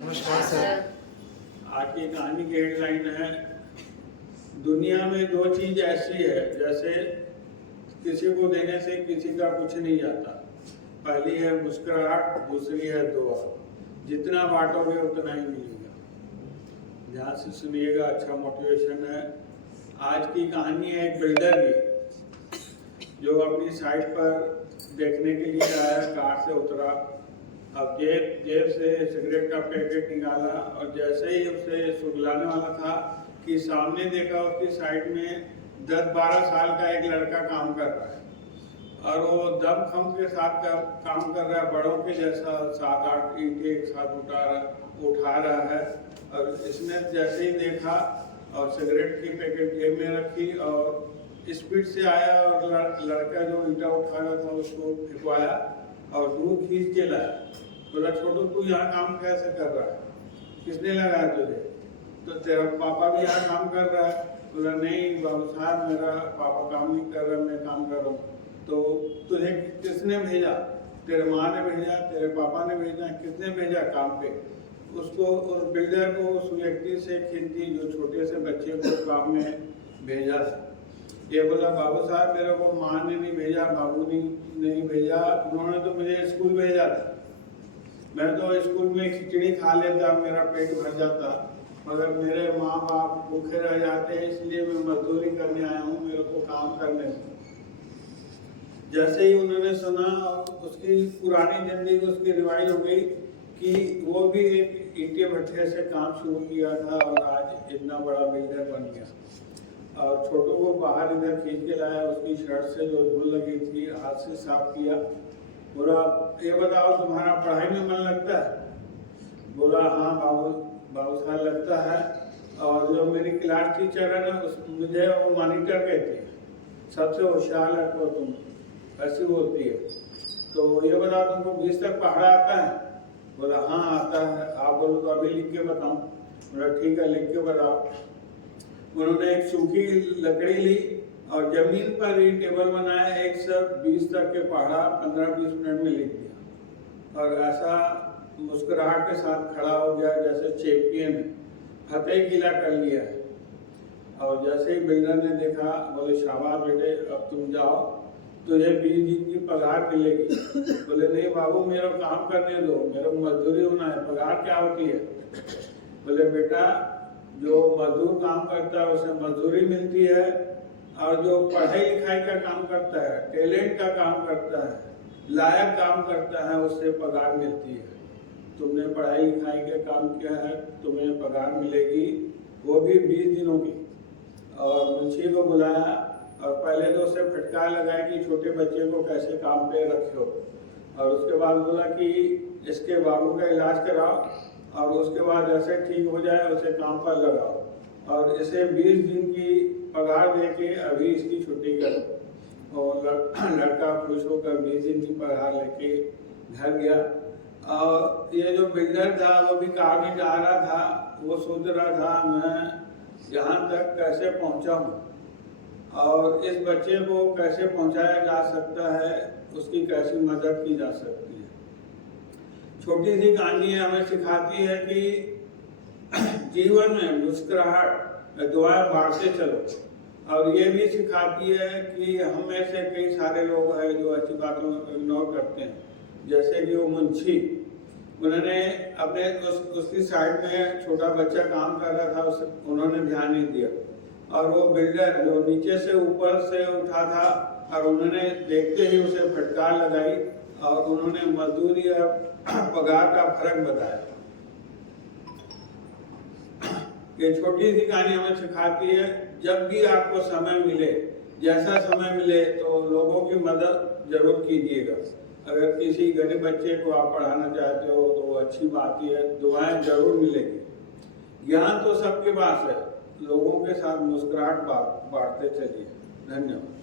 नमस्कार सर। आज की कहानी की हेडलाइन है, दुनिया में दो चीज ऐसी है जैसे किसी को देने से किसी का कुछ नहीं जाता। पहली है मुस्कुराहट, दूसरी है दुआ। जितना बांटोगे उतना ही मिलेगा। ध्यान से सुनिएगा, अच्छा मोटिवेशन है। आज की कहानी है एक बिल्डर की, जो अपनी साइट पर देखने के लिए आया, कार से उतरा। अब जेब से सिगरेट का पैकेट निकाला और जैसे ही उसे सुगलाने वाला था कि सामने देखा उसकी साइड में 10-12 साल का एक लड़का काम कर रहा है और वो दमखम के साथ काम कर रहा है। बड़ों के जैसा 7-8 ईंटें एक साथ उठा रहा है। और इसने जैसे ही देखा और सिगरेट की पैकेट जेब में रखी और स्पीड से आया और लड़का जो ईंटा उठा रहा था उसको फेंकवाया और दूर खींच के लाया। बोला, छोटू तू यहाँ काम कैसे कर रहा है? किसने लगाया तुझे? तो तेरा पापा भी यहाँ काम कर रहा है। बोला, नहीं बाबू साहब, मेरा पापा काम नहीं कर रहा, मैं काम कर रहा हूँ। तो तुझे किसने भेजा? तेरे माँ ने भेजा, तेरे पापा ने भेजा, किसने भेजा काम पे? उसको, उस बिल्डर को उस व्यक्ति से खिंची जो छोटे से बच्चे को काम में भेजा था। ये बोला, बाबू साहब मेरे को माँ ने नहीं भेजा, बाबू ने नहीं भेजा, उन्होंने तो मुझे स्कूल भेजा था। मैं तो स्कूल में खिचड़ी खा लेता, मेरा पेट भर जाता, मगर मेरे माँ बाप भूखे रह जाते हैं, इसलिए मैं मजदूरी करने आया हूँ, मेरे को काम करने दो। जैसे ही उन्होंने सुना, उसकी पुरानी जिंदगी उसकी रिवाइज हो गई कि वो भी एक ईंटे भट्ठे से काम शुरू किया था और आज इतना बड़ा बिल्डर बन गया। और छोटू को बाहर इधर खींच के लाया, उसकी शर्ट से जो धूल लगी थी हाथ से साफ किया। बोला, ये बताओ तुम्हारा पढ़ाई में मन लगता है? बोला, हाँ बाबू साहब लगता है। और जो मेरी क्लास टीचर है ना, मुझे वो मॉनिटर कहती है, सबसे होशियार है तो तुम, ऐसी बोलती है। तो ये बताओ तुमको 20 तक पढ़ा आता है? बोला, हाँ आता है। आप बोलो तो अभी लिख के बताऊं? बोला, ठीक है लिख के बताओ। उन्होंने एक सूखी लकड़ी ली और जमीन पर ही टेबल बनाया, 1 से 20 तक के पढ़ा, 15-20 मिनट में लिख दिया। और ऐसा मुस्कुराहट के साथ खड़ा हो गया जैसे चैंपियन है, फतेह गिला कर लिया है। और जैसे ही बिल्डर ने देखा, बोले, शाबाश बेटे, अब तुम जाओ, तुझे 20 दिन की पगार मिलेगी। बोले, नहीं बाबू, मेरा काम करने दो, मेरा मजदूरी होना है, पगार क्या होती है? बोले, बेटा जो मजदूर काम करता है उसे मजदूरी मिलती है, और जो पढ़ाई लिखाई का काम करता है, टैलेंट का काम करता है, लायक काम करता है, उससे पगार मिलती है। तुमने पढ़ाई लिखाई का काम किया है, तुम्हें पगार मिलेगी, वो भी 20 दिनों की। और मुंशी को बुलाया और पहले तो उसे फटकार लगाया कि छोटे बच्चे को कैसे काम पे रखे हो। और उसके बाद बोला कि इसके बाबू का इलाज कराओ और उसके बाद जैसे ठीक हो जाए उसे काम पर लगाओ और इसे 20 दिन की पगार देके अभी इसकी छुट्टी करो। और लड़का खुश होकर 20 दिन की पगार लेके घर गया। और ये जो बिल्डर था वो भी कार में जा रहा था, वो सोच रहा था मैं यहाँ तक कैसे पहुँचा हूँ और इस बच्चे को कैसे पहुँचाया जा सकता है, उसकी कैसी मदद की जा सकती है। छोटी सी कहानी हमें सिखाती है कि जीवन में मुस्कुराहट, दुआएं बांटते चलो। और ये भी सिखाती है कि हम में से कई सारे लोग हैं जो अच्छी बातों को इग्नोर करते हैं। जैसे कि वो मुंशी, उन्होंने अपने उसकी साइड में छोटा बच्चा काम कर रहा था, उसे उन्होंने ध्यान नहीं दिया। और वो बिल्डर जो नीचे से ऊपर से उठा था और उन्होंने देखते ही उसे फटकार लगाई और उन्होंने मजदूरी और पगार का फर्क बताया। ये छोटी सी कहानी हमें सिखाती है, जब भी आपको समय मिले, जैसा समय मिले, तो लोगों की मदद जरूर कीजिएगा। अगर किसी गरीब बच्चे को आप पढ़ाना चाहते हो तो अच्छी बात ही है, दुआएं जरूर मिलेगी। ज्ञान तो सबके पास है, लोगों के साथ मुस्कुराहट बांटते चलिए। धन्यवाद।